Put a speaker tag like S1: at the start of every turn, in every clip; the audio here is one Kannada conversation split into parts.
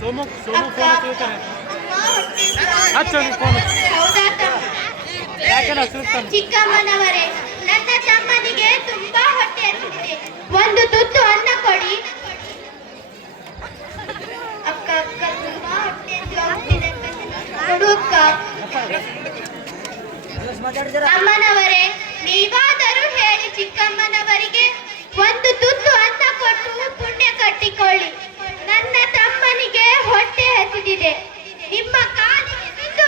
S1: ಸೋಮು ಸೋಮು ಫೋನ್ ಹಚ್ಚಿರ್ತಾನೆ. ಹಚ್ಚು ಫೋನ್.
S2: ಹೌದಾ ತಮ್ಮ? ಚಿಕ್ಕಮ್ಮನವರೇ ನನ್ನ ತಮ್ಮನಿಗೆ ತುಂಬಾ ಹೊಟ್ಟೆ ಹಸಿದಿದೆ. ಒಂದು ತುತ್ತು ಅನ್ನ ಕೊಡಿ. ಅಕ್ಕ ಅಕ್ಕ ತುಂಬಾ ಹೊಟ್ಟೆ ಹಸಿವಾಗ್ತಿದೆ. ಕೊಡು ಅಕ್ಕ. ಅಮ್ಮನವರೇ ಚಿಕ್ಕಮ್ಮನವರಿಗೆ ಒಂದು ತುತ್ತು ಅಂತ ಕೊಟ್ಟು ಪುಣ್ಯ ಕಟ್ಟಿಕೊಳ್ಳಿ. ನನ್ನ ತಮ್ಮನಿಗೆ ಹೊಟ್ಟೆ ಹಸಿದಿದೆ. ನಿಮ್ಮ ಕಾಲಿಗೆ ತುತ್ತು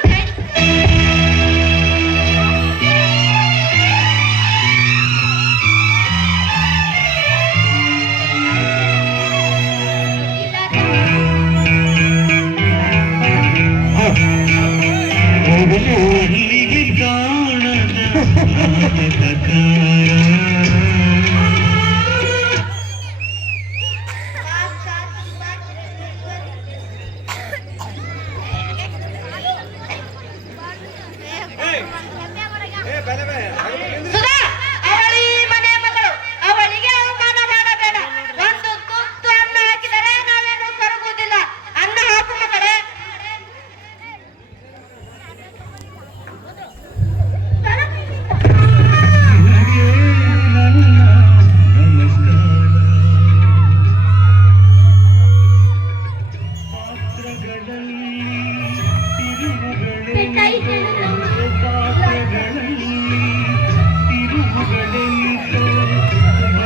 S3: ಕಾಣದ ए पहले में